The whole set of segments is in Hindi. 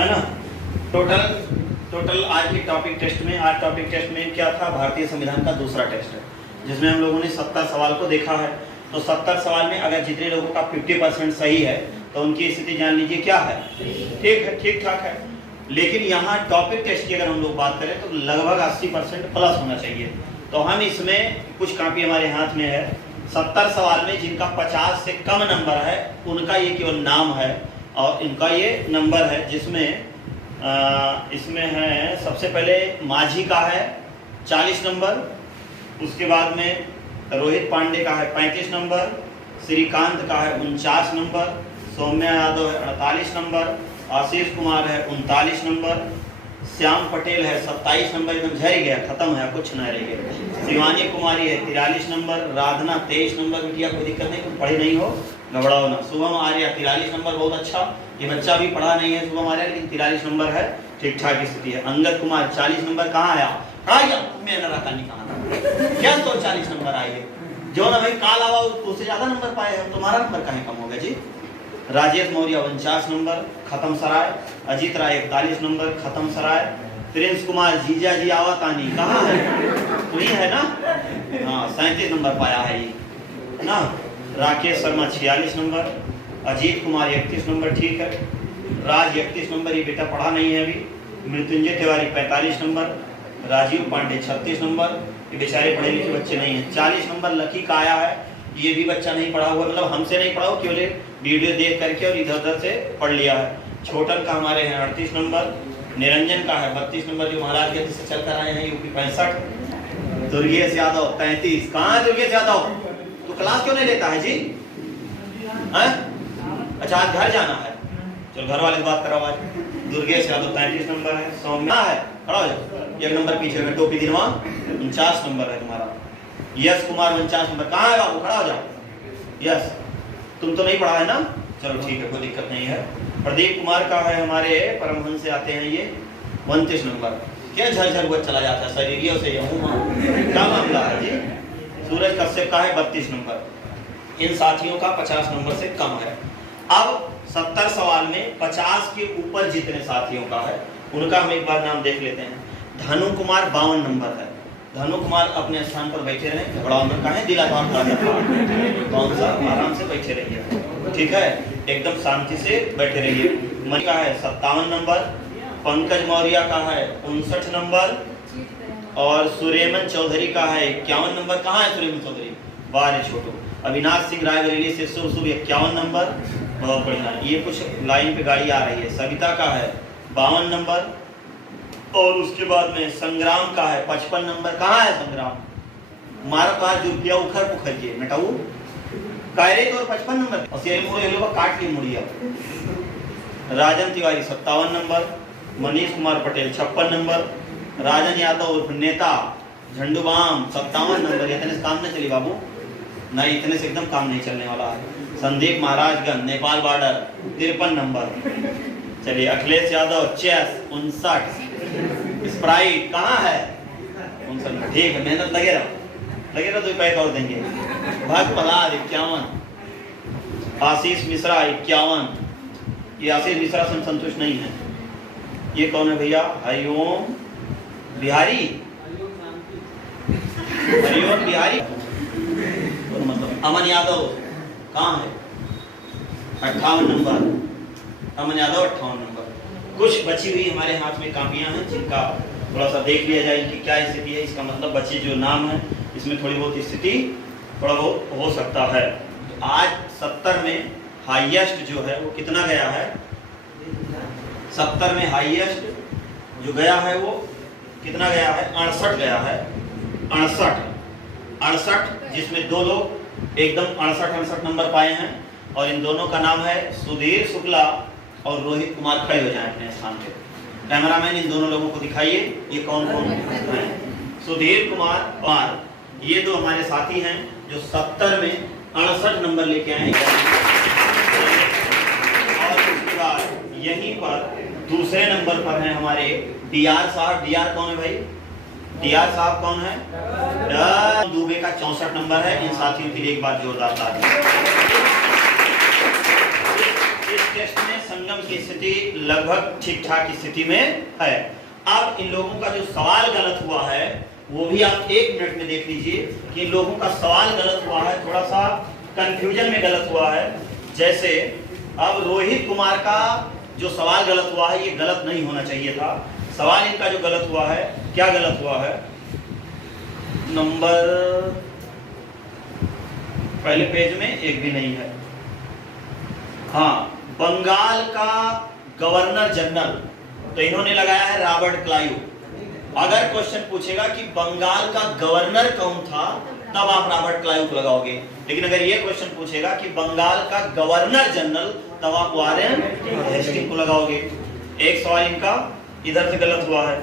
है ना। टोटल आज के टॉपिक टेस्ट में क्या था, भारतीय संविधान का दूसरा टेस्ट है, जिसमें हम लोगों ने 70 सवाल को देखा है। तो 70 सवाल में अगर जितने लोगों का 50% सही है तो उनकी स्थिति जान लीजिए क्या है, ठीक है, ठीक ठाक है। लेकिन यहाँ टॉपिक टेस्ट की अगर हम लोग बात करें तो लगभग 80% प्लस होना चाहिए। तो हम इसमें कुछ कॉपी हमारे हाथ में है, 70 सवाल में जिनका 50 से कम नंबर है उनका ये केवल नाम है और इनका ये नंबर है, जिसमें इसमें है सबसे पहले माझी का है 40 नंबर, उसके बाद में रोहित पांडे का है 35 नंबर, श्रीकांत का है 49 नंबर, सौम्या यादव है 48 नंबर, आशीष कुमार है 39 नंबर, श्याम पटेल है 27 नंबर, एकदम झड़ गया, खत्म है, कुछ नहीं रह गया। शिवानी कुमारी है 43 नंबर, राधना 23 नंबर, बिटिया कोई दिक्कत नहीं, तुम पढ़े नहीं हो, घबराओ ना। शुभम आर्या 43 नंबर, बहुत अच्छा, ये बच्चा भी पढ़ा नहीं है शुभम आर्या, लेकिन 43 नंबर है, ठीक ठाक स्थिति है। अंगद कुमार 40 नंबर, कहाँ आया मैं क्या तो 40 नंबर आई है जो ना भाई काल आवा उससे ज्यादा नंबर पाए हैं, तुम्हारा नंबर कहीं कम हो गया जी। राजेश मौर्य 49 नंबर, खत्म सराय। अजीत राय 41 नंबर, खत्म सराय। प्रिंस कुमार जीजा जी आवतानी, कहाँ है, वही है ना, हाँ 37 नंबर पाया है ये ना। राकेश शर्मा 46 नंबर, अजीत कुमार 31 नंबर, ठीक है। राज 31 नंबर, ये बेटा पढ़ा नहीं है अभी। मृत्युंजय तिवारी 45 नंबर, राजीव पांडे 36 नंबर, ये बेचारे पढ़े लिखे बच्चे नहीं हैं। 40 नंबर लकी का आया है, ये भी बच्चा नहीं पढ़ा हुआ, मतलब हमसे नहीं पढ़ा हुआ, केवल वीडियो देख करके और इधर उधर से पढ़ लिया है। छोटन का हमारे हैं 38 नंबर, निरंजन का है 32 नंबर, जो महाराज गंज से चल कर आए हैं, यूपी 65। दुर्गेश यादव 33, कहाँ है दुर्गेश यादव, तो क्लास क्यों नहीं लेता है जी, अच्छा आज घर जाना है, चलो घर वाले से बात कराओ आज। दुर्गेश यादव 33 नंबर है। सौम्या है, खड़ा हो जाओ, एक नंबर पीछे में, टोपी दिलवा 49 नंबर है तुम्हारा। यश कुमार 49 नंबर, कहाँ है बाबू, खड़ा हो जाओ। यश तुम तो नहीं पढ़ा है ना, चलो ठीक है, कोई दिक्कत नहीं है। प्रदीप कुमार का है हमारे परमहंस से आते हैं ये 29 नंबर, क्या झरझर हुआ चला जाता है शरीरियों से, क्या मामला है जी। सूरज कश्यप का है 32 नंबर। इन साथियों का 50 नंबर से कम है। अब 70 सवाल में 50 के ऊपर जितने साथियों का है उनका हम एक बार नाम देख लेते हैं। धनु कुमार 52 नंबर है। धनु कुमार अपने स्थान पर बैठे रहे, घबराओ में कहें दिला कौन सा, आराम से बैठे रहिए, ठीक है, एकदम शांति से बैठे रहिए। मनी का है 57 नंबर, पंकज मौर्य का है 59 नंबर और सुरेमन चौधरी का है 51 नंबर। कहाँ है सुरेमन चौधरी, बारे छोटो। अविनाश सिंह रायबरेली से शुभ 51 नंबर, बहुत बढ़िया। ये कुछ लाइन पे गाड़ी आ रही है। सविता का है 52 नंबर और उसके बाद में संग्राम का है 55 नंबर। कहाँ है संग्राम, मारा तो आज रुपया उखर पुखरिए नटाऊ कायरे तो 55 नंबर और से मुड़े लोग काट ली मुड़िया। राजन तिवारी 57 नंबर, मनीष कुमार पटेल 56 नंबर, राजन यादव उर्फ नेता झंडूबाम 57 नंबर। इतने से काम नहीं चली बाबू, नहीं इतने से एकदम काम नहीं चलने वाला है। Sandeep Maharajganj Nepal border 53 number. चलिए अखिलेश यादव चेस 59। स्प्राइट कहाँ है, ठीक है, मेहनत लगे रहो तो पैक और देंगे। भक्त प्रहलाद 51। आशीष मिश्रा 51। ये आशीष मिश्रा से संतुष्ट नहीं है। ये कौन है भैया, हरिओम बिहारी, हरिओम बिहारी मतलब। अमन यादव कहाँ है, 58 नंबर, अमन यादव 58 नंबर। कुछ बची हुई हमारे हाथ में कापियां हैं जिनका थोड़ा सा देख लिया जाए कि क्या स्थिति है। इसका मतलब बचे जो नाम है इसमें थोड़ी बहुत स्थिति थोड़ा बहुत हो सकता है। तो आज 70 में हाईएस्ट जो है वो कितना गया है, 70 में हाईएस्ट जो गया है वो कितना गया है, 68 गया है। 68 जिसमें दो लोग एकदम 68 नंबर पाए हैं और इन दोनों का नाम है सुधीर शुक्ला और रोहित कुमार। खड़े हो जाएं अपने स्थान पे, कैमरामैन इन दोनों लोगों को दिखाइए, ये कौन कौन है। सुधीर कुमार और ये दो हमारे साथी हैं जो 70 में 68 नंबर लेके आए हैं। और उसके बाद यहीं पर दूसरे नंबर पर हैं हमारे डीआर साहब। डीआर कौन है भाई, डीआर साहब कौन है, दुबे का 64 नंबर है। इन साथियों के लिए एक बार जोरदार ताली। टेस्ट में संगम की स्थिति लगभग ठीक ठाक स्थिति में है। अब इन लोगों का जो सवाल गलत हुआ है वो भी आप 1 मिनट में देख लीजिए कि इन लोगों का सवाल गलत हुआ है, थोड़ा सा कंफ्यूजन में गलत हुआ है। जैसे अब रोहित कुमार का जो सवाल गलत हुआ है ये गलत नहीं होना चाहिए था। सवाल इनका जो गलत हुआ है, क्या गलत हुआ है, नंबर पहले पेज में एक भी नहीं है। हाँ, बंगाल का गवर्नर जनरल, तो इन्होंने लगाया है रॉबर्ट क्लाइव। अगर क्वेश्चन पूछेगा कि बंगाल का गवर्नर कौन था तब आप रॉबर्ट क्लाइव को लगाओगे, लेकिन अगर ये क्वेश्चन पूछेगा कि बंगाल का गवर्नर जनरल तब आप वारेन हेस्टिंग को लगाओगे। एक सवाल इनका इधर से गलत हुआ है,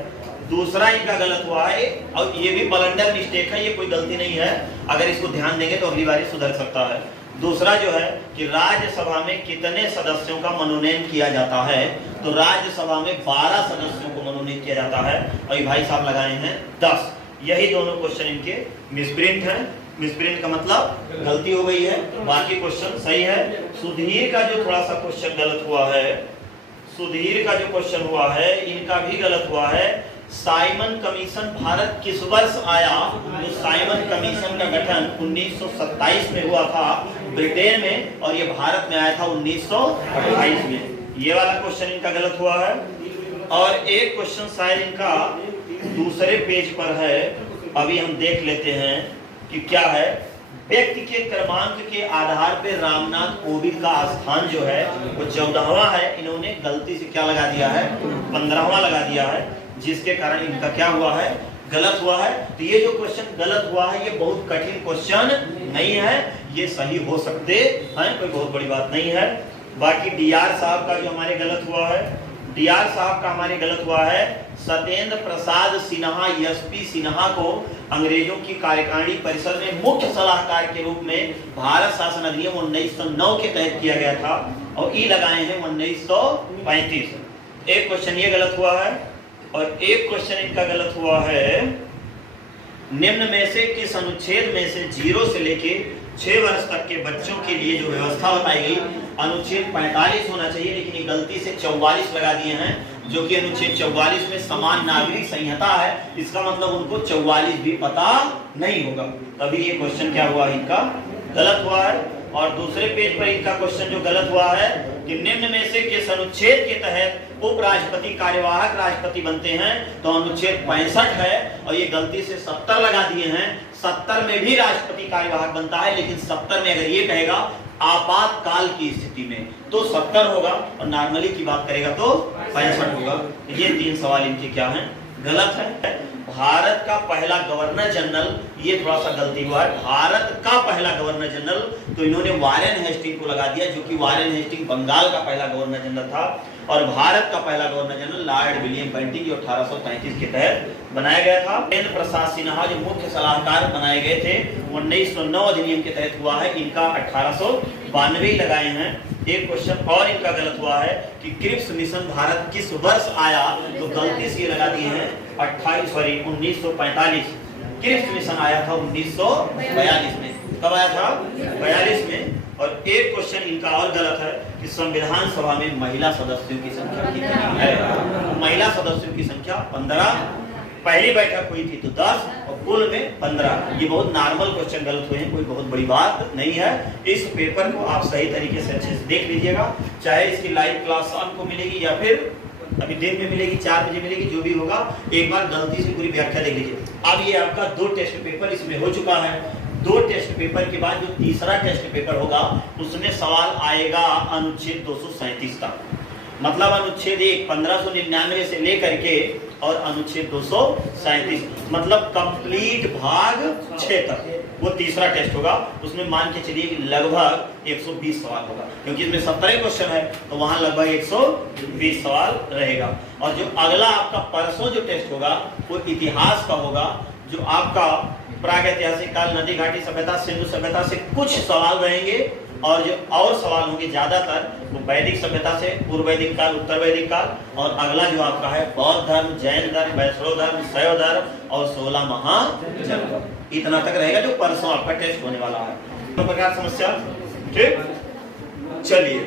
दूसरा इनका गलत हुआ है, और ये भी ब्लंडर मिस्टेक है, ये कोई गलती नहीं है, अगर इसको ध्यान देंगे तो अगली बार सुधर सकता है। दूसरा जो है कि राज्यसभा में कितने सदस्यों का मनोनयन किया जाता है, तो राज्यसभा में 12 सदस्यों को मनोनीत किया जाता है, और ये भाई साहब लगाए हैं 10। यही दोनों क्वेश्चन इनके मिसप्रिंट हैं। मिसप्रिंट का मतलब गलती हो गई है, बाकी क्वेश्चन सही है। सुधीर का जो थोड़ा सा क्वेश्चन गलत हुआ है, सुधीर का जो क्वेश्चन हुआ है इनका भी गलत हुआ है। साइमन कमीशन भारत किस वर्ष आया, तो साइमन कमीशन का गठन 1927 में हुआ था ब्रिटेन में, और ये भारत में आया था 1928 में। ये वाला क्वेश्चन इनका गलत हुआ है। और एक क्वेश्चन शायद इनका दूसरे पेज पर है, अभी हम देख लेते हैं कि क्या है। व्यक्ति के क्रमांक के आधार पर रामनाथ कोविंद का स्थान जो है वो 14वां है, इन्होंने गलती से क्या लगा दिया है, 15वां लगा दिया है, जिसके कारण इनका क्या हुआ है, गलत हुआ है। तो ये जो क्वेश्चन गलत हुआ है ये बहुत कठिन क्वेश्चन नहीं है, ये सही हो सकते हैं, कोई बहुत बड़ी बात नहीं है। बाकी डीआर साहब का जो हमारे गलत हुआ है, डीआर साहब का हमारे गलत हुआ है। सत्येंद्र प्रसाद सिन्हा एसपी सिन्हा को अंग्रेजों की कार्यकारिणी परिषद में मुख्य सलाहकार के रूप में भारत शासन अधिनियम 1909 के तहत किया गया था, और ई लगाए हैं 1935। एक क्वेश्चन ये गलत हुआ है, और एक क्वेश्चन इनका गलत हुआ है। निम्न में से किस अनुच्छेद में से 0 से लेके 6 वर्ष तक के बच्चों के लिए जो व्यवस्था बताई गई, अनुच्छेद 45 होना चाहिए, लेकिन ये गलती से 44 लगा दिए हैं, जो कि अनुच्छेद 44 में समान नागरिक संहिता है, इसका मतलब उनको 44 भी पता नहीं होगा, तभी ये क्वेश्चन क्या हुआ, इनका गलत हुआ है। और दूसरे पेज पर इनका क्वेश्चन जो गलत हुआ है कि निम्न में से किस अनुच्छेद के तहत उपराष्ट्रपति कार्यवाहक राष्ट्रपति बनते हैं, तो अनुच्छेद 65 है, और ये गलती से 70 लगा दिए हैं। 70 में भी राष्ट्रपति कार्यवाहक बनता है, लेकिन 70 में अगर ये कहेगा आपातकाल की स्थिति में तो 70 होगा, और नॉर्मली की बात करेगा तो 65 होगा। ये 3 सवाल इनके क्या हैं, गलत है। भारत का पहला गवर्नर जनरल, ये थोड़ा सा गलती हुआ है, भारत का पहला गवर्नर जनरल, तो इन्होंने वारेन हेस्टिंग को लगा दिया, जो कि वारेन हेस्टिंग बंगाल का पहला गवर्नर जनरल था, और भारत का पहला governor general Lord William Bentinck जो 1833 के तहत बनाया गया था। सत्येंद्र प्रसाद सिन्हा जो मुख्य सलाहकार बनाए गए थे 1909 अधिनियम के तहत हुआ है, इनका 1892 लगाए हैं। एक क्वेश्चन और इनका गलत हुआ है कि क्रिप्स मिशन भारत किस वर्ष आया, तो गलती से लगा दिए हैं 1945। क्रिप्स मिशन आया था 1942 में। कब आया था? 42 में। और एक क्वेश्चन इनका और गलत है कि संविधान सभा में महिला सदस्यों की संख्या कितनी है। महिला सदस्यों की संख्या 15, पहली बैठक हुई थी तो 10, और कुल में 15। ये बहुत नॉर्मल क्वेश्चन गलत हुए हैं, कोई बहुत बड़ी बात नहीं है। इस पेपर को आप सही तरीके से अच्छे से देख लीजिएगा, चाहे इसकी लाइव क्लास शाम को मिलेगी या फिर अभी दिन में मिलेगी, 4 बजे मिलेगी, जो भी होगा, एक बार गलती से पूरी व्याख्या देख लीजिए। अब ये आपका 2 टेस्ट पेपर इसमें हो चुका है। 2 टेस्ट पेपर के बाद जो तीसरा टेस्ट पेपर होगा उसमें सवाल आएगा अनुच्छेद 237 का, मतलब अनुच्छेद 1 1599 से लेकर के और अनुच्छेद 237 मतलब कंप्लीट भाग 6 तक वो तीसरा टेस्ट होगा। उसमें मान के चलिए कि लगभग 120 सवाल होगा, क्योंकि इसमें 17 क्वेश्चन है तो वहां लगभग 120 सवाल रहेगा। और जो अगला आपका परसों जो टेस्ट होगा वो इतिहास का होगा, जो आपका प्रागैतिहासिक काल, नदी घाटी सभ्यता, सिंधु सभ्यता से कुछ सवाल रहेंगे, और जो और सवाल होंगे ज्यादातर वो वैदिक सभ्यता से, पूर्व वैदिक काल, उत्तर वैदिक काल, और अगला जो आपका है बौद्ध धर्म, जैन धर्म, वैष्णव धर्म, शैव धर्म और 16 महाजन। इतना तक रहेगा जो परसों आपका टेस्ट होने वाला है। तो प्रकार समस्या ठीक, चलिए